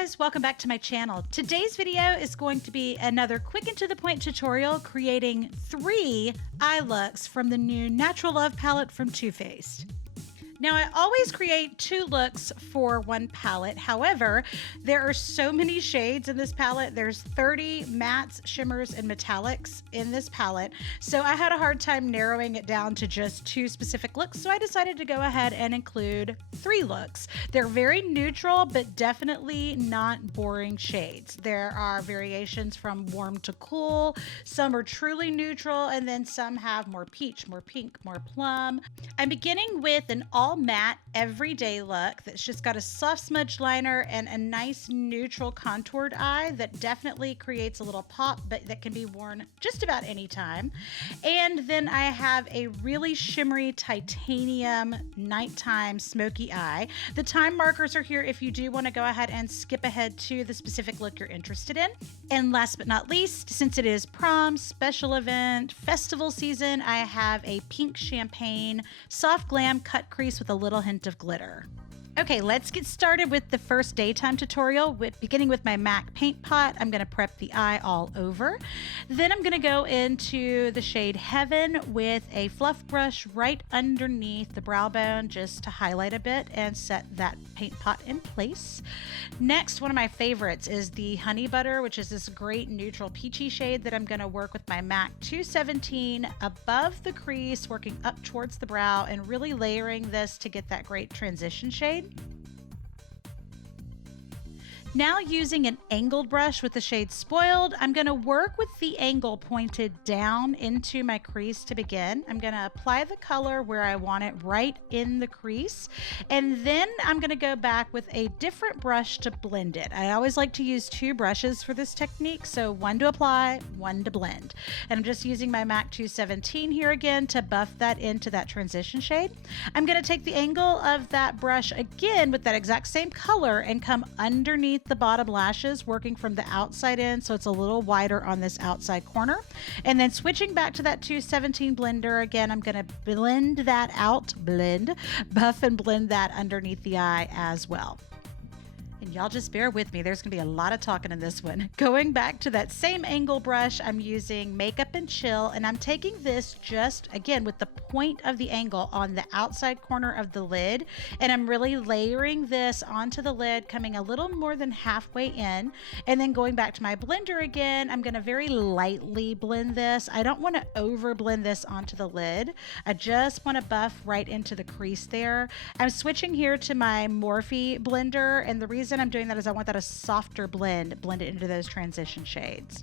guys, welcome back to my channel. Today's video is going to be another quick and to the point tutorial creating 3 eye looks from the new Natural Love palette from Too Faced. Now, I always create 2 looks for one palette. However, there are so many shades in this palette. There's 30 mattes, shimmers, and metallics in this palette. So I had a hard time narrowing it down to just 2 specific looks. So I decided to go ahead and include 3 looks. They're very neutral, but definitely not boring shades. There are variations from warm to cool. Some are truly neutral, and then some have more peach, more pink, more plum. I'm beginning with an all matte everyday look that's just got a soft smudge liner and a nice neutral contoured eye that definitely creates a little pop, but that can be worn just about any time. And then I have a really shimmery titanium nighttime smoky eye. The time markers are here if you do want to go ahead and skip ahead to the specific look you're interested in. And last but not least, since it is prom, special event, festival season, I have a pink champagne soft glam cut crease with a little hint of glitter. Okay, let's get started with the first daytime tutorial, beginning with my MAC paint pot. I'm going to prep the eye all over. Then I'm going to go into the shade Heaven with a fluff brush right underneath the brow bone just to highlight a bit and set that paint pot in place. Next, one of my favorites is the Honey Butter, which is this great neutral peachy shade that I'm going to work with my MAC 217 above the crease, working up towards the brow and really layering this to get that great transition shade. Now, using an angled brush with the shade Spoiled, I'm going to work with the angle pointed down into my crease to begin. I'm going to apply the color where I want it, right in the crease, and then I'm going to go back with a different brush to blend it. I always like to use 2 brushes for this technique, so one to apply, one to blend. And I'm just using my MAC 217 here again to buff that into that transition shade. I'm going to take the angle of that brush again with that exact same color and come underneath the bottom lashes, working from the outside in so it's a little wider on this outside corner. And then switching back to that 217 blender again, I'm going to blend that out, buff and blend that underneath the eye as well. And y'all just bear with me, there's going to be a lot of talking in this one. Going back to that same angle brush, I'm using Makeup and Chill, and I'm taking this just, again, with the point of the angle on the outside corner of the lid, and I'm really layering this onto the lid, coming a little more than halfway in, and then going back to my blender again, I'm going to very lightly blend this. I don't want to over blend this onto the lid. I just want to buff right into the crease there. I'm switching here to my Morphe blender, and the reason I'm doing that is I want that a softer blend it into those transition shades.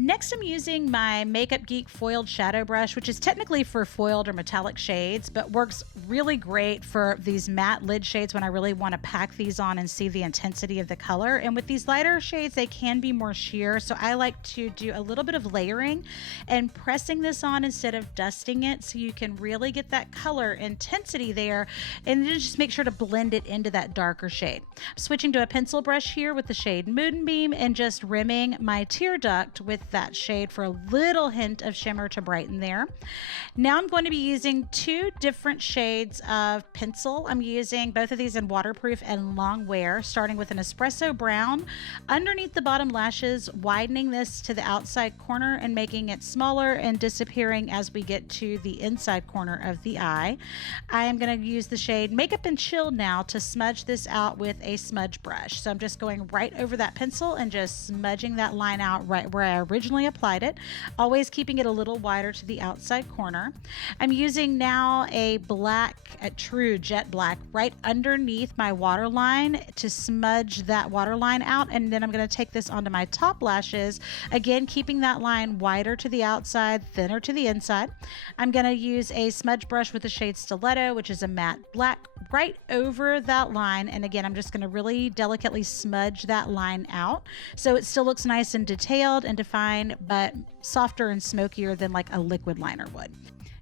Next, I'm using my Makeup Geek foiled shadow brush, which is technically for foiled or metallic shades, but works really great for these matte lid shades when I really want to pack these on and see the intensity of the color. And with these lighter shades, they can be more sheer, so I like to do a little bit of layering and pressing this on instead of dusting it, so you can really get that color intensity there, and then just make sure to blend it into that darker shade. I'm switching to a pencil brush here with the shade Moonbeam and just rimming my tear duct with that shade for a little hint of shimmer to brighten there. Now I'm going to be using 2 different shades of pencil. I'm using both of these in waterproof and long wear, starting with an Espresso brown underneath the bottom lashes, widening this to the outside corner and making it smaller and disappearing as we get to the inside corner of the eye. I am going to use the shade Makeup and Chill now to smudge this out with a smudge brush. So I'm just going right over that pencil and just smudging that line out right where I originally applied it, always keeping it a little wider to the outside corner. I'm using now a true jet black right underneath my waterline to smudge that waterline out, and then I'm going to take this onto my top lashes, again keeping that line wider to the outside, thinner to the inside. I'm going to use a smudge brush with the shade Stiletto, which is a matte black, right over that line, and again I'm just going to really delicately smudge that line out so it still looks nice and detailed and defined, but softer and smokier than like a liquid liner would.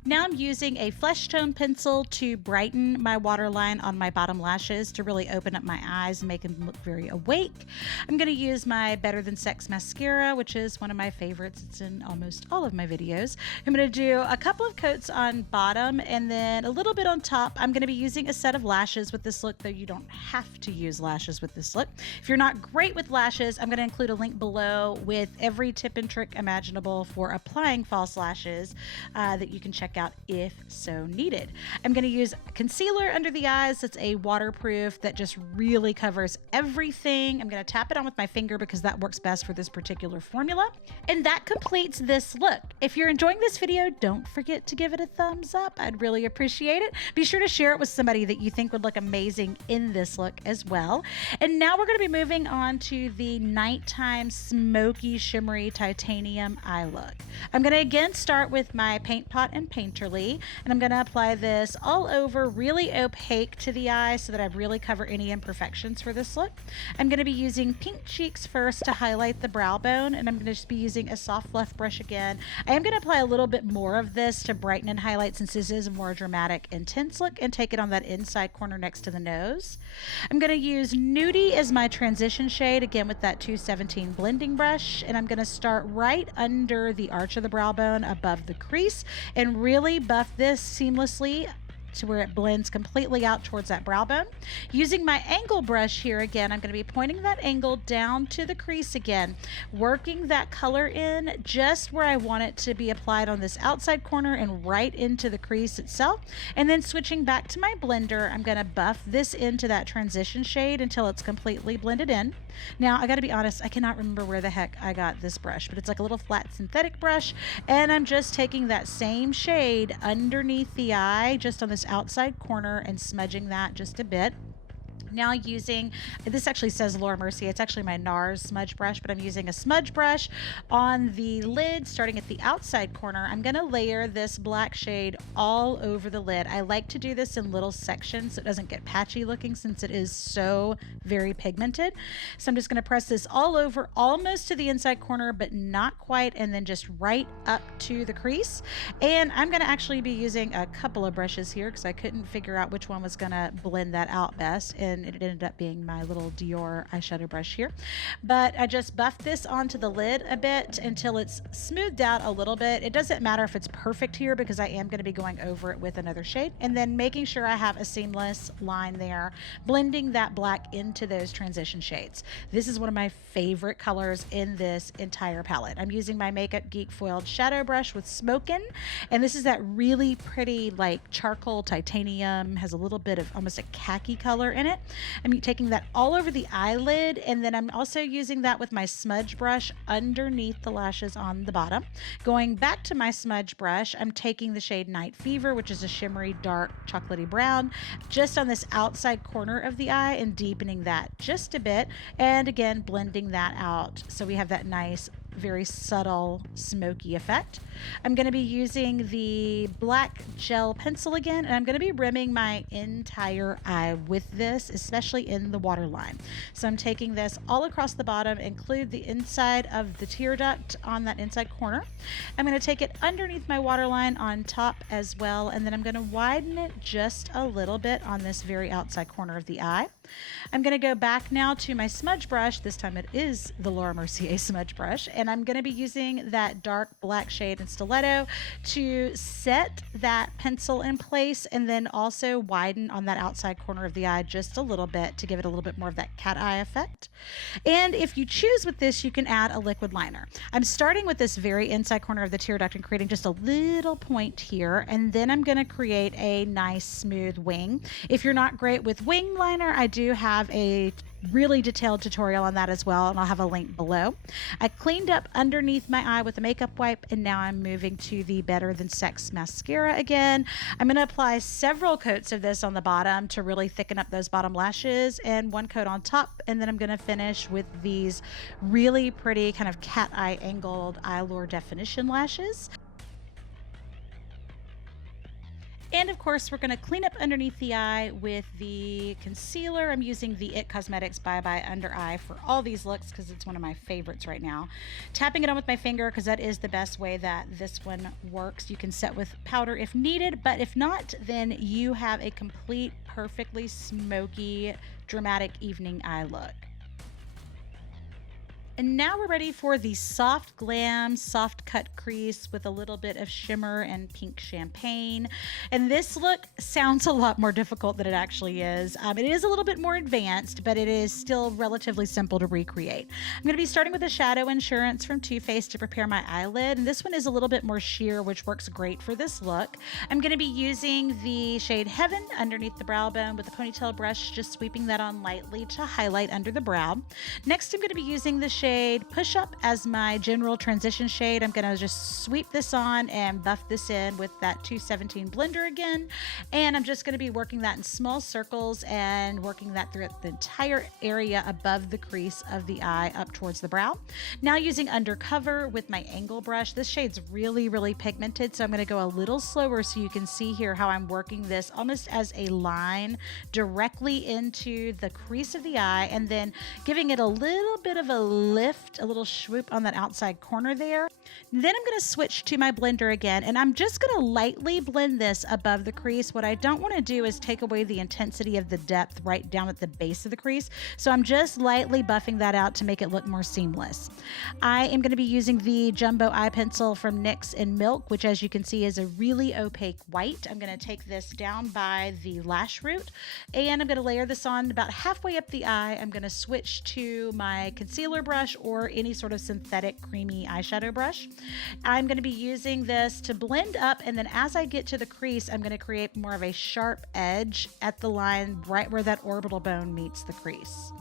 Now I'm using a flesh tone pencil to brighten my waterline on my bottom lashes to really open up my eyes and make them look very awake. I'm going to use my Better Than Sex mascara, which is one of my favorites. It's in almost all of my videos. I'm going to do a couple of coats on bottom and then a little bit on top. I'm going to be using a set of lashes with this look, though you don't have to use lashes with this look. If you're not great with lashes, I'm going to include a link below with every tip and trick imaginable for applying false lashes that you can check out if so needed. I'm going to use concealer under the eyes. It's a waterproof that just really covers everything. I'm going to tap it on with my finger because that works best for this particular formula. And that completes this look. If you're enjoying this video, don't forget to give it a thumbs up. I'd really appreciate it. Be sure to share it with somebody that you think would look amazing in this look as well. And now we're going to be moving on to the nighttime smoky shimmery titanium eye look. I'm going to again start with my paint pot and painterly, and I'm going to apply this all over, really opaque to the eye so that I really cover any imperfections for this look. I'm going to be using Pink Cheeks first to highlight the brow bone, and I'm going to just be using a soft fluff brush again. I am going to apply a little bit more of this to brighten and highlight since this is a more dramatic, intense look, and take it on that inside corner next to the nose. I'm going to use Nudie as my transition shade, again with that 217 blending brush, and I'm going to start right under the arch of the brow bone above the crease and really buff this seamlessly to where it blends completely out towards that brow bone. Using my angle brush here again, I'm going to be pointing that angle down to the crease again, working that color in just where I want it to be applied on this outside corner and right into the crease itself. And then switching back to my blender, I'm going to buff this into that transition shade until it's completely blended in. Now, I got to be honest, I cannot remember where the heck I got this brush, but it's like a little flat synthetic brush, and I'm just taking that same shade underneath the eye, just on this outside corner, and smudging that just a bit. Now using, this actually says Laura Mercier, it's actually my NARS smudge brush, but I'm using a smudge brush on the lid, starting at the outside corner. I'm going to layer this black shade all over the lid. I like to do this in little sections so it doesn't get patchy looking since it is so very pigmented. So I'm just going to press this all over, almost to the inside corner, but not quite, and then just right up to the crease. And I'm going to actually be using a couple of brushes here because I couldn't figure out which one was going to blend that out best. And it ended up being my little Dior eyeshadow brush here. But I just buffed this onto the lid a bit until it's smoothed out a little bit. It doesn't matter if it's perfect here because I am going to be going over it with another shade. And then making sure I have a seamless line there, blending that black into those transition shades. This is one of my favorite colors in this entire palette. I'm using my Makeup Geek foiled shadow brush with Smokin', and this is that really pretty like charcoal titanium, has a little bit of almost a khaki color in it. I'm taking that all over the eyelid, and then I'm also using that with my smudge brush underneath the lashes on the bottom. Going back to my smudge brush, I'm taking the shade Night Fever, which is a shimmery dark chocolatey brown, just on this outside corner of the eye and deepening that just a bit, and again blending that out so we have that nice very subtle smoky effect. I'm going to be using the black gel pencil again, and I'm going to be rimming my entire eye with this, especially in the waterline. So I'm taking this all across the bottom, include the inside of the tear duct on that inside corner. I'm going to take it underneath my waterline on top as well, and then I'm going to widen it just a little bit on this very outside corner of the eye. I'm going to go back now to my smudge brush. This time it is the Laura Mercier smudge brush, and I'm going to be using that dark black shade in Stiletto to set that pencil in place, and then also widen on that outside corner of the eye just a little bit to give it a little bit more of that cat eye effect. And if you choose with this, you can add a liquid liner. I'm starting with this very inside corner of the tear duct and creating just a little point here, and then I'm going to create a nice smooth wing. If you're not great with wing liner, I do have a really detailed tutorial on that as well, and I'll have a link below. I cleaned up underneath my eye with a makeup wipe, and now I'm moving to the Better Than Sex mascara again. I'm going to apply several coats of this on the bottom to really thicken up those bottom lashes, and one coat on top, and then I'm going to finish with these really pretty kind of cat eye angled Eyelure definition lashes. And of course, we're going to clean up underneath the eye with the concealer. I'm using the It Cosmetics Bye Bye Under Eye for all these looks because it's one of my favorites right now. Tapping it on with my finger because that is the best way that this one works. You can set with powder if needed, but if not, then you have a complete, perfectly smoky, dramatic evening eye look. And now we're ready for the soft glam, soft cut crease with a little bit of shimmer and pink champagne. And this look sounds a lot more difficult than it actually is. It is a little bit more advanced, but it is still relatively simple to recreate. I'm going to be starting with a Shadow Insurance from Too Faced to prepare my eyelid. And this one is a little bit more sheer, which works great for this look. I'm going to be using the shade Heaven underneath the brow bone with a ponytail brush, just sweeping that on lightly to highlight under the brow. Next, I'm going to be using the shade Push Up as my general transition shade. I'm going to just sweep this on and buff this in with that 217 blender again. And I'm just going to be working that in small circles and working that throughout the entire area above the crease of the eye up towards the brow. Now using Undercover with my angle brush. This shade's really, really pigmented, so I'm going to go a little slower so you can see here how I'm working this almost as a line directly into the crease of the eye and then giving it a little bit of a lift, a little swoop on that outside corner there. Then I'm going to switch to my blender again, and I'm just going to lightly blend this above the crease. What I don't want to do is take away the intensity of the depth right down at the base of the crease, so I'm just lightly buffing that out to make it look more seamless. I am going to be using the Jumbo Eye Pencil from NYX in Milk, which as you can see is a really opaque white. I'm going to take this down by the lash root, and I'm going to layer this on about halfway up the eye. I'm going to switch to my concealer brush or any sort of synthetic creamy eyeshadow brush. I'm going to be using this to blend up, and then as I get to the crease, I'm going to create more of a sharp edge at the line right where that orbital bone meets the crease.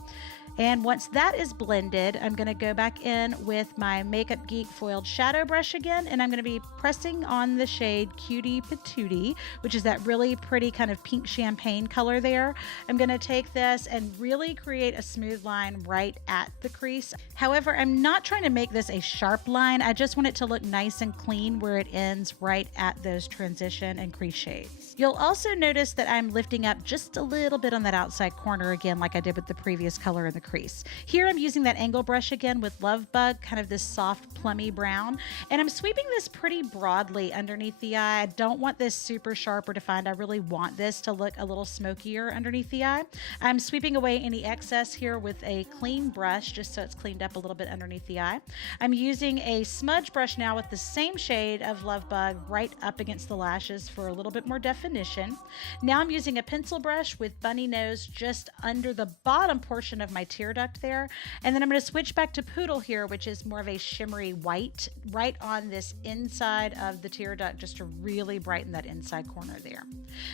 And once that is blended, I'm going to go back in with my Makeup Geek foiled shadow brush again, and I'm going to be pressing on the shade Cutie Patootie, which is that really pretty kind of pink champagne color there. I'm going to take this and really create a smooth line right at the crease. However, I'm not trying to make this a sharp line. I just want it to look nice and clean where it ends right at those transition and crease shades. You'll also notice that I'm lifting up just a little bit on that outside corner again, like I did with the previous color in the crease. Here I'm using that angle brush again with Love Bug, kind of this soft plummy brown, and I'm sweeping this pretty broadly underneath the eye. I don't want this super sharp or defined. I really want this to look a little smokier underneath the eye. I'm sweeping away any excess here with a clean brush just so it's cleaned up a little bit underneath the eye. I'm using a smudge brush now with the same shade of Love Bug right up against the lashes for a little bit more definition. Now I'm using a pencil brush with Bunny Nose just under the bottom portion of my tear duct there, and then I'm going to switch back to Poodle here, which is more of a shimmery white right on this inside of the tear duct just to really brighten that inside corner there.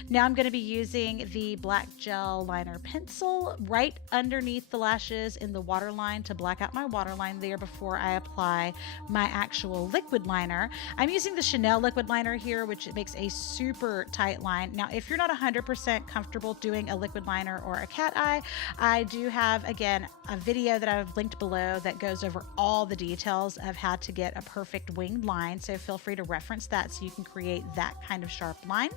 Now I'm going to be using the black gel liner pencil right underneath the lashes in the waterline to black out my waterline there before I apply my actual liquid liner. I'm using the Chanel liquid liner here, which makes a super tight line. Now if you're not 100% comfortable doing a liquid liner or a cat eye, I do have again a video that I've linked below that goes over all the details of how to get a perfect winged line, so feel free to reference that so you can create that kind of sharp line.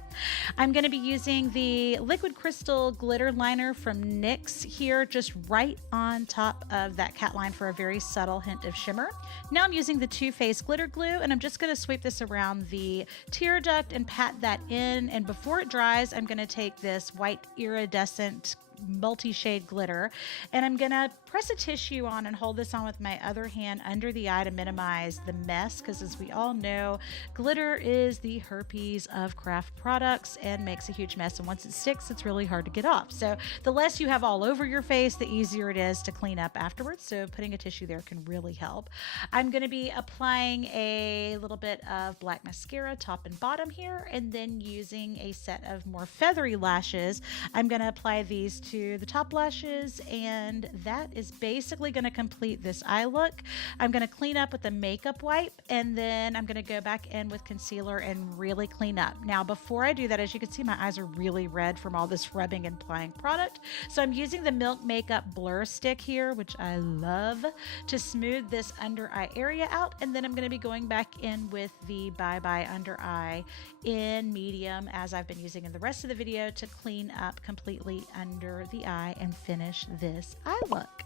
I'm going to be using the Liquid Crystal glitter liner from NYX here just right on top of that cat line for a very subtle hint of shimmer. Now I'm using the Too Faced glitter glue, and I'm just going to sweep this around the tear duct and pat that in, and before it dries I'm going to take this white iridescent multi-shade glitter and I'm gonna press a tissue on and hold this on with my other hand under the eye to minimize the mess, because as we all know, glitter is the herpes of craft products and makes a huge mess, and once it sticks it's really hard to get off. So the less you have all over your face, the easier it is to clean up afterwards, so putting a tissue there can really help. I'm going to be applying a little bit of black mascara top and bottom here, and then using a set of more feathery lashes I'm going to apply these to the top lashes, and that is basically going to complete this eye look. I'm going to clean up with a makeup wipe, and then I'm going to go back in with concealer and really clean up. Now, before I do that, as you can see, my eyes are really red from all this rubbing and applying product. So I'm using the Milk Makeup Blur Stick here, which I love, to smooth this under eye area out. And then I'm going to be going back in with the Bye Bye Under Eye in medium, as I've been using in the rest of the video, to clean up completely under the eye and finish this eye look.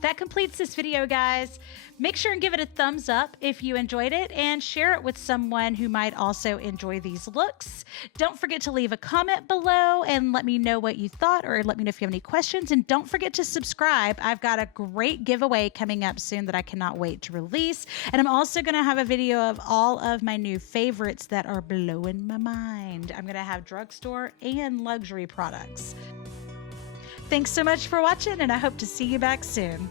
That completes this video, guys. Make sure and give it a thumbs up if you enjoyed it, and share it with someone who might also enjoy these looks. Don't forget to leave a comment below and let me know what you thought, or let me know if you have any questions. And don't forget to subscribe. I've got a great giveaway coming up soon that I cannot wait to release. And I'm also going to have a video of all of my new favorites that are blowing my mind. I'm going to have drugstore and luxury products. Thanks so much for watching, and I hope to see you back soon.